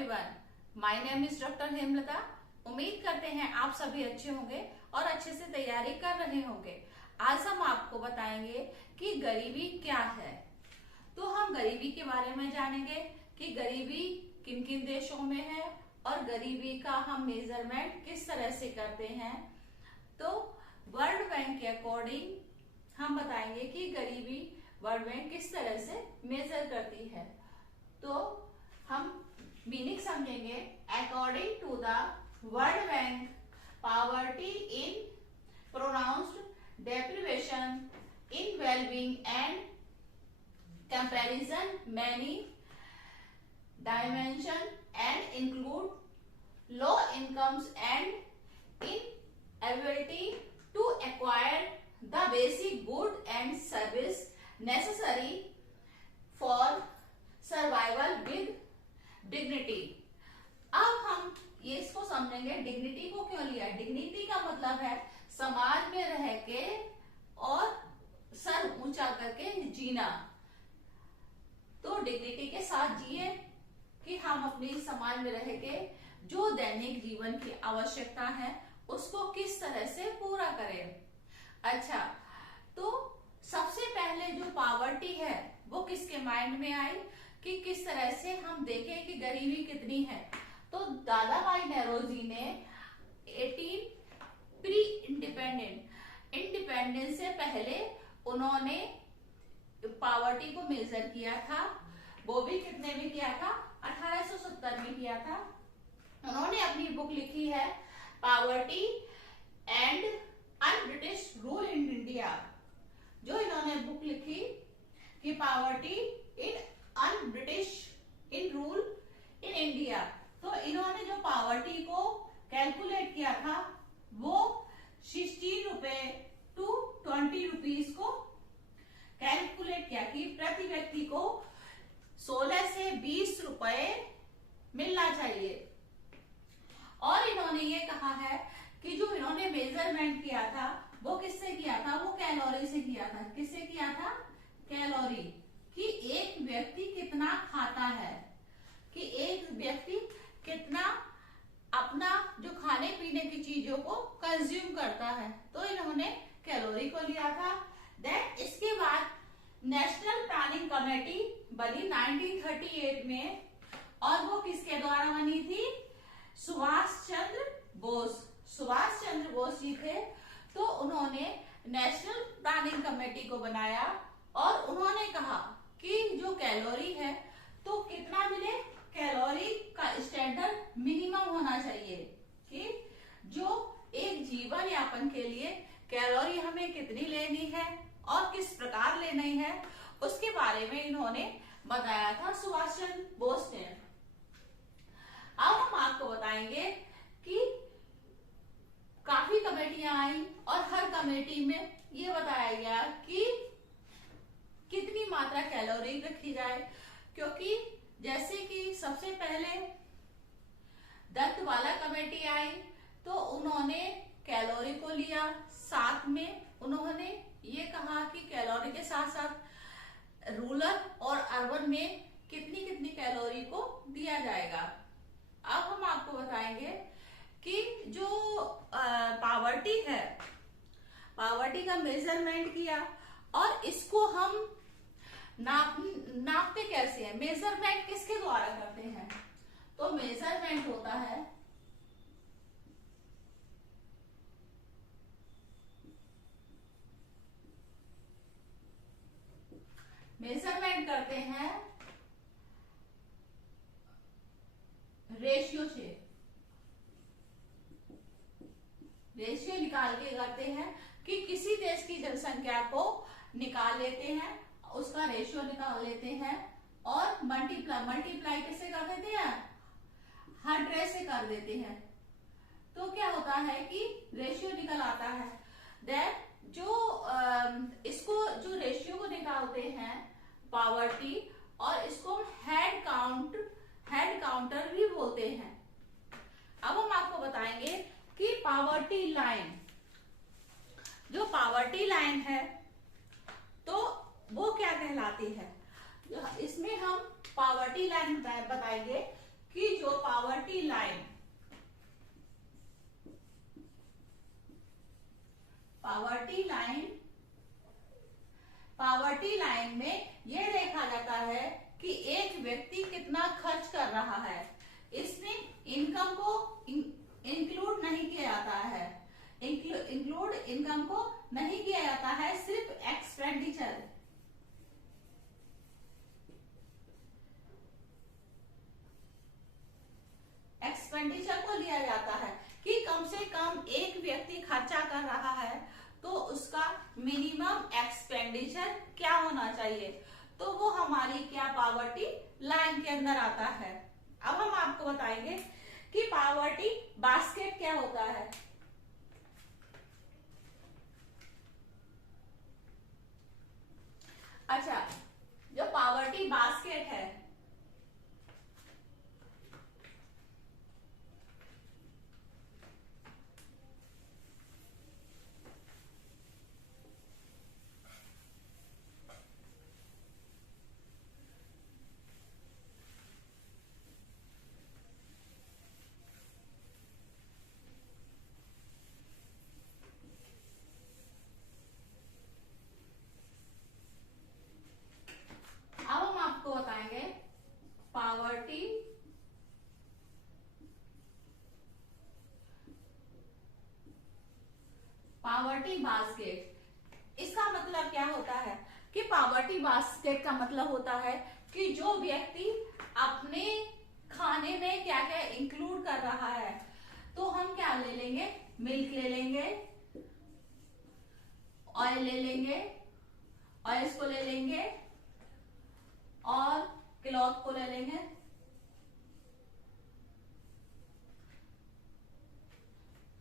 Everyone, my name is doctor Hemlata. उम्मीद करते हैं आप सभी अच्छे होंगे और अच्छे से तैयारी कर रहे होंगे। आज हम आपको बताएंगे कि गरीबी क्या है। तो हम गरीबी के बारे में जानेंगे कि गरीबी किन किन देशों में है और गरीबी का हम मेजरमेंट किस तरह से करते हैं। तो वर्ल्ड बैंक के अकॉर्डिंग हम बताएंगे कि गरीबी वर्ल्ड बैंक किस तरह से मेजर करती है। तो हम मीनिंग समझेंगे। According to the world bank, poverty in pronounced deprivation in well-being and comparison many dimension and include low incomes and inability to acquire the basic good and service necessary for survival with dignity। अब हम ये इसको समझेंगे, dignity को क्यों लिया। Dignity का मतलब है समाज में रह के और सर ऊंचा करके जीना। तो डिग्निटी के साथ जिए कि हम अपने समाज में रह के जो दैनिक जीवन की आवश्यकता है उसको किस तरह से पूरा करें। अच्छा, तो सबसे पहले जो पॉवर्टी है वो किसके माइंड में आई कि किस तरह से हम देखें कि गरीबी कितनी है। तो दादा भाई नौरोजी ने 18 प्री इंडिपेंडेंस से पहले उन्होंने पॉवर्टी को मेजर किया था। वो भी कितने में किया था, 1870 में किया था। उन्होंने अपनी बुक लिखी है poverty and un British rule in India. जो इन्होंने बुक लिखी कि poverty in un British in rule in India. तो इन्होंने जो पॉवर्टी को कैलकुलेट किया था वो 16 रुपए टू 20 रुपीज को कैलकुलेट किया कि प्रति व्यक्ति को 16 से 20 रुपए मिलना चाहिए। और इन्होंने ये कहा है कि जो इन्होंने मेजरमेंट किया था वो किससे किया था, वो कैलोरी से किया था। किससे किया था, कैलोरी, कि एक व्यक्ति कितना खाता है, कि एक व्यक्ति कितना अपना जो खाने पीने की चीजों को कंज्यूम करता है। तो इन्होंने कैलोरी को लिया था। देन इसके बाद नेशनल प्लानिंग कमेटी बनी 1938 में, और वो किसके द्वारा बनी थी, सुभाष चंद्र बोस। सुभाष चंद्र बोस जी थे। तो उन्होंने नेशनल प्लानिंग कमेटी को बनाया और उन्होंने कहा कि जो कैलोरी है तो कितना मिले, कैलोरी का स्टैंडर्ड मिनिमम होना चाहिए कि जो एक जीवन यापन के लिए कैलोरी हमें कितनी लेनी है और किस प्रकार लेनी है उसके बारे में इन्होंने बताया था सुभाष चंद्र बोस ने। अब हम आपको बताएंगे कि काफी कमेटियां आई और हर कमेटी में ये बताया गया कि कितनी मात्रा कैलोरी रखी जाए। क्योंकि जैसे कि सबसे पहले दत्तवाला कमेटी आई तो उन्होंने कैलोरी को लिया, साथ में उन्होंने ये कहा कि कैलोरी के साथ साथ रूरल और अर्बन में कितनी कितनी कैलोरी को दिया जाएगा। अब हम आपको बताएंगे कि जो पॉवर्टी है, पॉवर्टी का मेजरमेंट किया और इसको हम नापते कैसे हैं, मेजरमेंट किसके द्वारा करते हैं। तो मेजरमेंट होता है मेजरमेंट करते हैं रेशियो से। रेशियो निकाल के करते हैं कि किसी देश की जनसंख्या को निकाल लेते हैं, उसका रेशियो निकाल लेते हैं और मल्टीप्लाई कैसे कर देते हैं, 100 से कर देते हैं। तो क्या होता है कि रेशियो निकल आता है। देन जो इसको जो रेशियो को निकालते हैं पॉवर्टी, और इसको हेड काउंटर भी बोलते हैं। अब हम आपको बताएंगे कि पॉवर्टी लाइन, जो पॉवर्टी लाइन है तो वो क्या कहलाती है। इसमें हम पॉवर्टी लाइन बताएंगे कि जो poverty line, poverty line, poverty line में यह देखा जाता है कि एक व्यक्ति कितना खर्च कर रहा है। इसमें इनकम को इंक्लूड नहीं किया जाता है, इंक्लूड इनकम को नहीं किया जाता है, सिर्फ एक्सपेंडिचर, एक्सपेंडिचर को लिया जाता है कि कम से कम एक व्यक्ति खर्चा कर रहा है तो उसका मिनिमम एक्सपेंडिचर क्या होना चाहिए, तो वो हमारी क्या पावर्टी लाइन के अंदर आता है। अब हम आपको बताएंगे कि पावर्टी बास्केट क्या होता है। अच्छा, जो पावर्टी बास्केट है, अब हम आपको बताएंगे पावर्टी पावर्टी बास्केट। इसका मतलब क्या होता है कि पावर्टी बास्केट का मतलब होता है कि जो व्यक्ति अपने खाने में क्या क्या इंक्लूड कर रहा है, तो हम क्या ले लेंगे, मिल्क ले लेंगे, ऑयल ले लेंगे, ऑयल्स को ले लेंगे और क्लॉथ को ले लेंगे,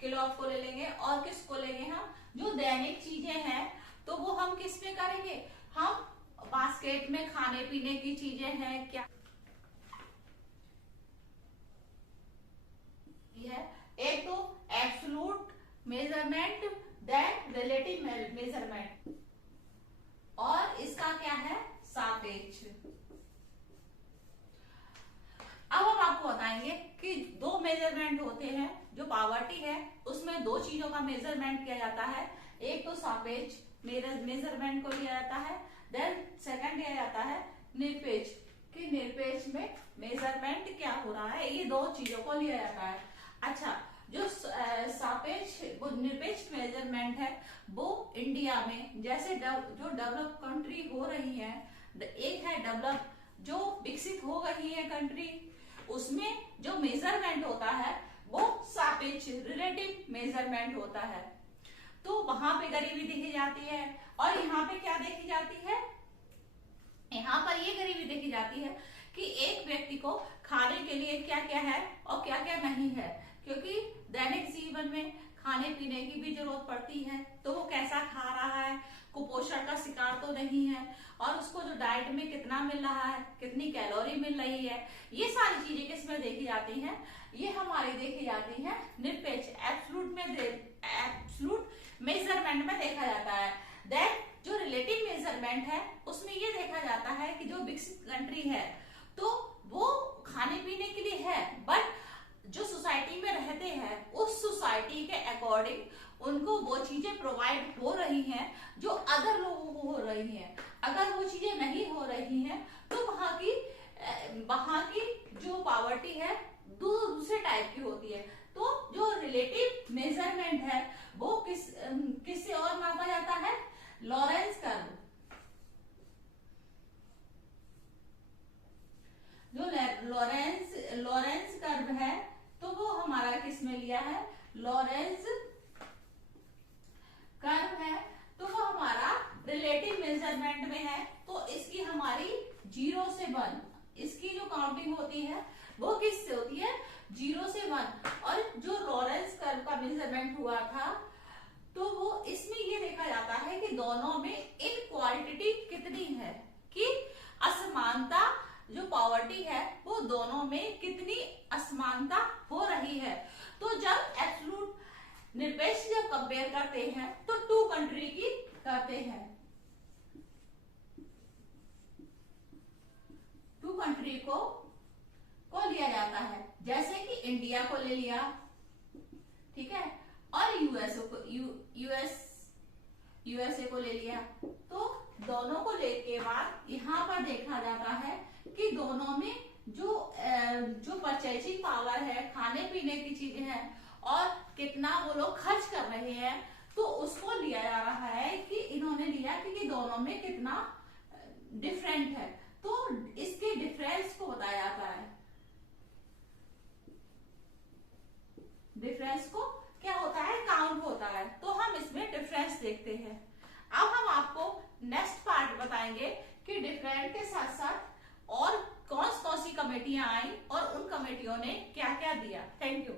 क्लॉथ को ले लेंगे और किसको लेंगे, हम जो दैनिक चीजें हैं तो वो हम किस में करेंगे, हम बास्केट में खाने पीने की चीजें हैं क्या है, एक तो absolute measurement, then relative measurement, और इसका क्या है, सापेक्ष। अब हम आपको बताएंगे कि दो मेजरमेंट होते हैं, जो पावर्टी है उसमें दो चीजों का मेजरमेंट किया जाता है, एक तो सापेक्ष मेजरमेंट को लिया जाता है, देन सेकंड लिया जाता है निरपेक्ष, कि निरपेक्ष में मेजरमेंट क्या हो रहा है, ये दो चीजों को लिया जाता है। अच्छा, जो सापेक्ष निरपेक्ष मेजरमेंट है वो इंडिया में जैसे जो डेवलप कंट्री हो रही है, एक है डेवलप जो विकसित हो रही है कंट्री, उसमें जो मेजरमेंट होता है वो सापेक्ष रिलेटिव मेजरमेंट होता है। तो वहां पे गरीबी देखी जाती है और यहाँ पे क्या देखी जाती है, यहाँ पर ये गरीबी देखी जाती है कि एक व्यक्ति को खाने के लिए क्या क्या है और क्या क्या नहीं है, क्योंकि दैनिक जीवन में खाने पीने की भी जरूरत पड़ती है, तो वो कैसा खा रहा है, कुपोषण का शिकार तो नहीं है, और उसको जो डाइट में कितना मिल रहा है, कितनी कैलोरी मिल रही है, ये सारी चीजें किसमें देखी जाती हैं, ये हमारी देखी जाती हैं निरपेक्ष एब्सोल्यूट मेजरमेंट में देखा जाता है। देन जो रिलेटिव मेजरमेंट है उसमें ये देखा जाता है कि जो विकसित कंट्री है तो वो खाने पीने के लिए है, बट जो सोसाइटी में रहते हैं उस सोसाइटी के अकॉर्डिंग उनको वो चीजें प्रोवाइड हो रही हैं जो अदर लोगों को हो रही हैं। अगर वो चीजें नहीं हो रही हैं तो वहां की जो पावर्टी है दूसरे टाइप की होती है। तो जो रिलेटिव मेजरमेंट है वो किससे और मापा जाता है, लॉरेंस कर्व। जो लॉरेंस कर्व है तो वो हमारा किस में लिया है, लॉरेंस कर्व है तो वो हमारा रिलेटिव मेजरमेंट में है। तो इसकी हमारी 0 से 1, इसकी जो काउंटिंग होती है वो किससे होती है, 0 से 1। और जो लॉरेंस कर्व का मेजरमेंट हुआ था तो वो इसमें ये देखा जाता है कि दोनों में इनक्वालिटी कितनी है, कि असमानता जो पावर्टी है वो दोनों में कितनी असमानता हो रही है। तो जब एब्सोल्यूट निरपेक्ष जब कंपेयर करते हैं तो टू कंट्री की करते हैं, टू कंट्री को लिया जाता है। जैसे कि इंडिया को ले लिया, ठीक है, और यूएसए को ले लिया, तो दोनों को लेके बाद यहाँ पर देखा जाता है कि दोनों में जो परचेजिंग पावर है, खाने पीने की चीजें हैं और कितना वो लोग खर्च कर रहे हैं, तो उसको लिया जा रहा है कि इन्होंने लिया कि दोनों में कितना डिफरेंट है, तो इसके डिफरेंस को बताया जाता है। डिफरेंस को क्या होता है, काउंट होता है, तो हम इसमें डिफरेंस देखते हैं। अब हम आपको नेक्स्ट पार्ट बताएंगे कि डिफरेंट के साथ साथ और कौन सी कमेटियां आई और उन कमेटियों ने क्या क्या दिया। Thank you.